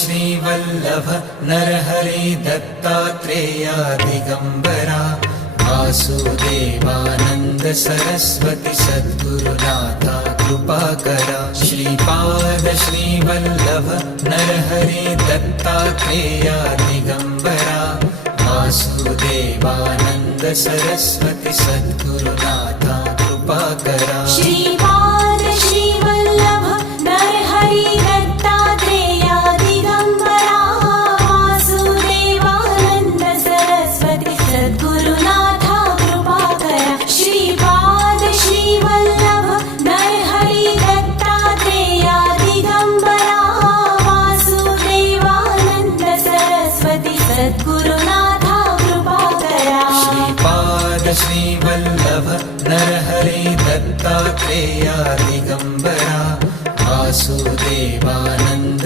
Shrivallabh Narhari Dattatreya Digambara Vasudevanand Saraswati सद्गुरुनाथा कृपाकरा Shripad Shrivallabh Narhari Dattatreya Digambara Vasudevanand Saraswati सद्गुरुनाथा कृपाकरा Shripad Shrivallabh Narhari Dattatreya Digambara Vasudevanand Saraswati सद्गुरुनाथा कृपाकरा Shripad Shrivallabh Narhari Dattatreya Digambara Vasudevanand Saraswati सद्गुरुनाथा कृपाकरा Shripad Shrivallabh Narhari Dattatreya Digambara Vasudevanand